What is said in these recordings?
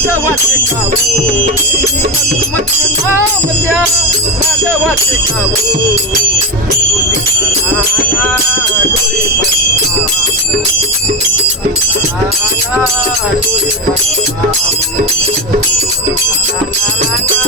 माधवाचे खाऊ नाम त्या माधवाचे खाऊ डोळे डोळे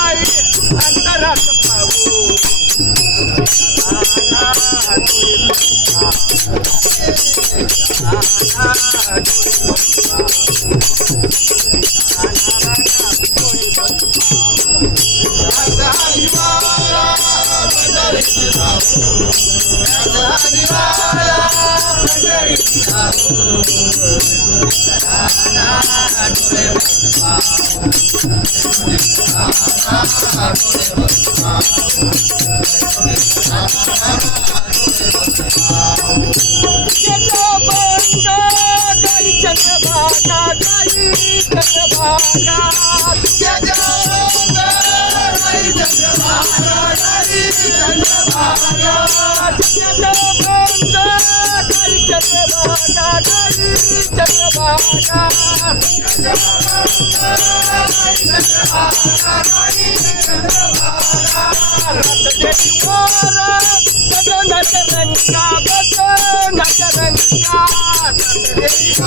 Yeah. Stop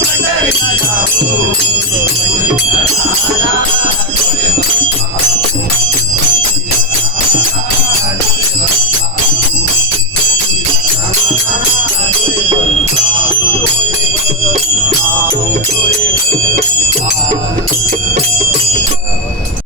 पंढरीला जाऊ